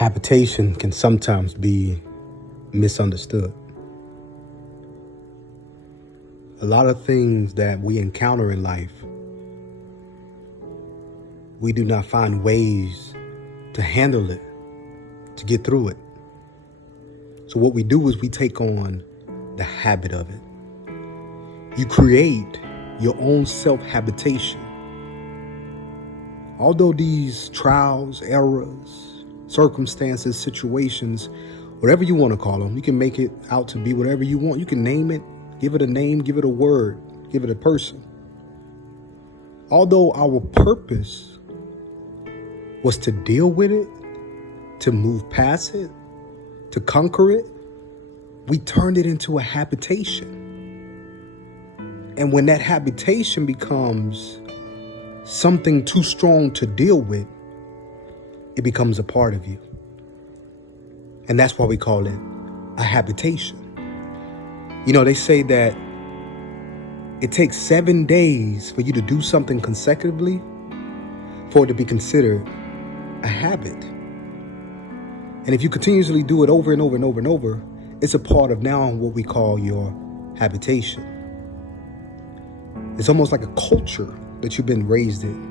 Habitation can sometimes be misunderstood. A lot of things that we encounter in life, we do not find ways to handle it, to get through it. So what we do is we take on the habit of it. You create your own self-habitation. Although these trials, errors, circumstances, situations, whatever you want to call them, you can make it out to be whatever you want. You can name it, give it a name, give it a word, give it a person. Although our purpose was to deal with it, to move past it, to conquer it, we turned it into a habitation. And when that habitation becomes something too strong to deal with, it becomes a part of you. And that's why we call it a habitation. You know, they say that it takes 7 days for you to do something consecutively for it to be considered a habit. And if you continuously do it over and over and over and over, it's a part of now what we call your habitation. It's almost like a culture that you've been raised in.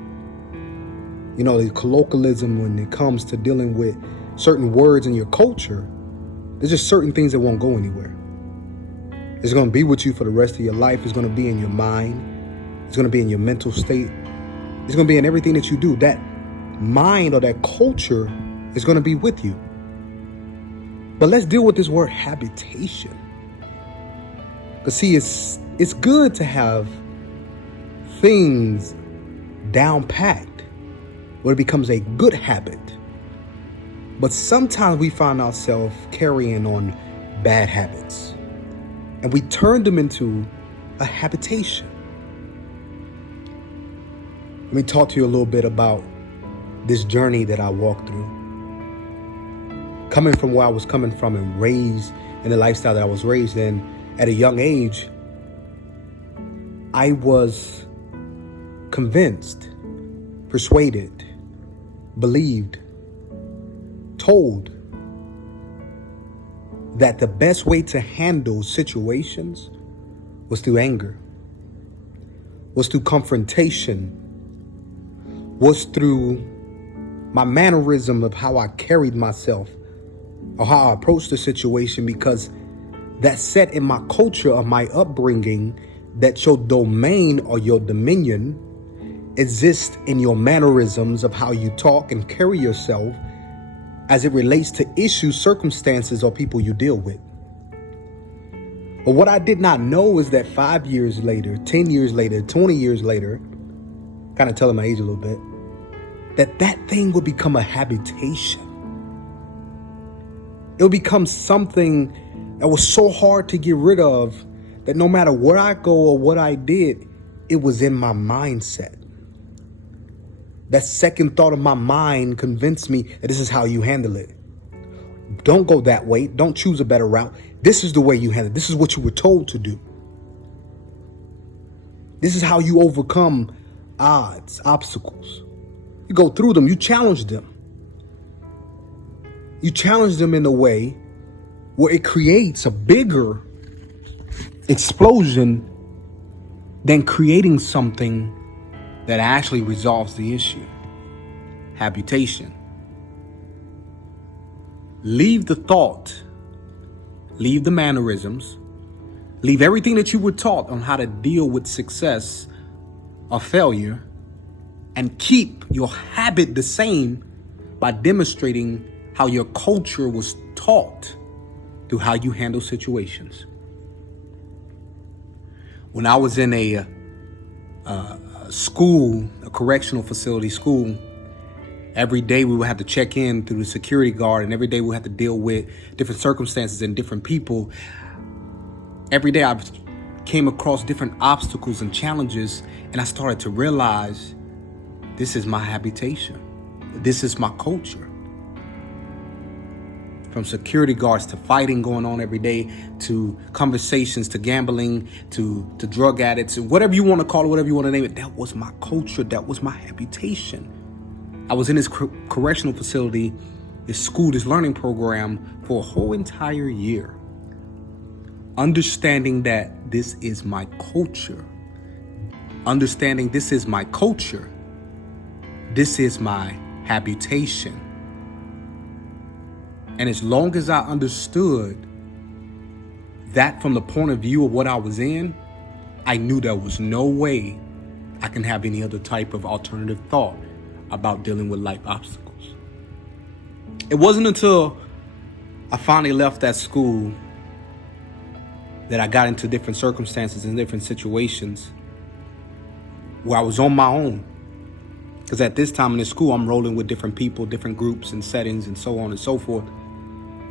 You know, the colloquialism when it comes to dealing with certain words in your culture, there's just certain things that won't go anywhere. It's going to be with you for the rest of your life. It's going to be in your mind. It's going to be in your mental state. It's going to be in everything that you do. That mind or that culture is going to be with you. But let's deal with this word habitation. Because see, it's good to have things down packed where it becomes a good habit. But sometimes we find ourselves carrying on bad habits and we turn them into a habitation. Let me talk to you a little bit about this journey that I walked through. Coming from where I was coming from and raised in the lifestyle that I was raised in at a young age, I was convinced, persuaded, believed, told that the best way to handle situations was through anger, was through confrontation, was through my mannerism of how I carried myself or how I approached the situation, because that's set in my culture of my upbringing that your domain or your dominion exists in your mannerisms of how you talk and carry yourself as it relates to issues, circumstances, or people you deal with. But what I did not know is that 5 years later, 10 years later, 20 years later, kind of telling my age a little bit, that thing will become a habitation. It will become something that was so hard to get rid of that no matter where I go or what I did, it was in my mindset. That second thought of my mind convinced me that this is how you handle it. Don't go that way. Don't choose a better route. This is the way you handle it. This is what you were told to do. This is how you overcome odds, obstacles. You go through them. You challenge them. You challenge them in a way where it creates a bigger explosion than creating something that actually resolves the issue. Habitation. Leave the thought, leave the mannerisms, leave everything that you were taught on how to deal with success or failure, and keep your habit the same by demonstrating how your culture was taught through how you handle situations. When I was in a school, a correctional facility school, every day we would have to check in through the security guard, and every day we would have to deal with different circumstances and different people. Every day I came across different obstacles and challenges, and I started to realize this is my habitation. This is my culture. From security guards to fighting going on every day, to conversations, to gambling, to drug addicts, and whatever you want to call it, whatever you want to name it, that was my culture. That was my habitation. I was in this correctional facility this learning program for a whole entire year. Understanding that this is my culture. Understanding this is my culture. This is my habitation. And as long as I understood that from the point of view of what I was in, I knew there was no way I can have any other type of alternative thought about dealing with life obstacles. It wasn't until I finally left that school that I got into different circumstances and different situations where I was on my own. Because at this time in the school, I'm rolling with different people, different groups and settings and so on and so forth,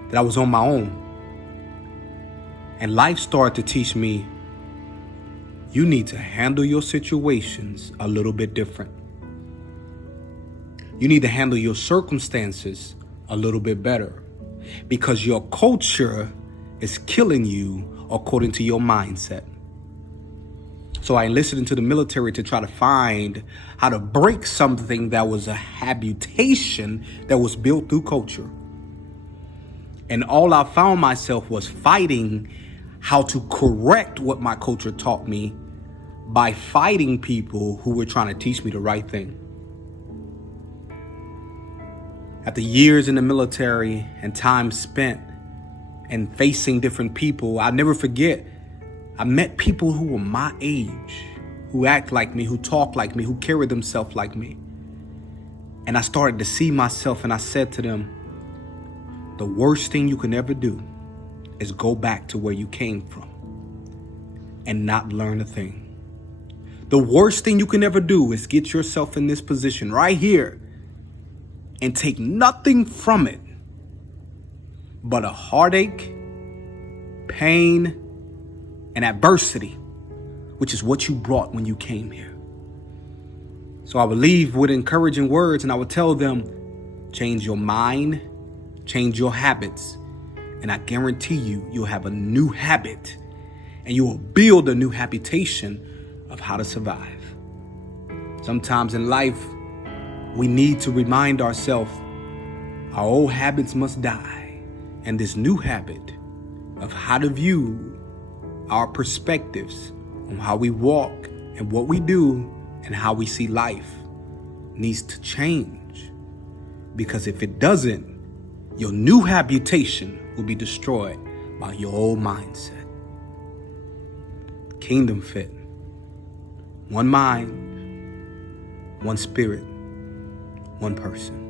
that I was on my own. And life started to teach me, you need to handle your situations a little bit different. You need to handle your circumstances a little bit better, because your culture is killing you according to your mindset. So I enlisted into the military to try to find how to break something that was a habitation that was built through culture. And all I found myself was fighting how to correct what my culture taught me by fighting people who were trying to teach me the right thing. After years in the military and time spent and facing different people, I'll never forget, I met people who were my age, who act like me, who talk like me, who carry themselves like me. And I started to see myself, and I said to them, the worst thing you can ever do is go back to where you came from and not learn a thing. The worst thing you can ever do is get yourself in this position right here and take nothing from it but a heartache, pain, and adversity, which is what you brought when you came here. So I would leave with encouraging words, and I would tell them, change your mind, change your habits, and I guarantee you, you'll have a new habit, and you will build a new habitation of how to survive. Sometimes in life, we need to remind ourselves our old habits must die, and this new habit of how to view our perspectives on how we walk and what we do and how we see life needs to change. Because if it doesn't, your new habitation will be destroyed by your old mindset. Kingdom Fit. One mind, one spirit, one person.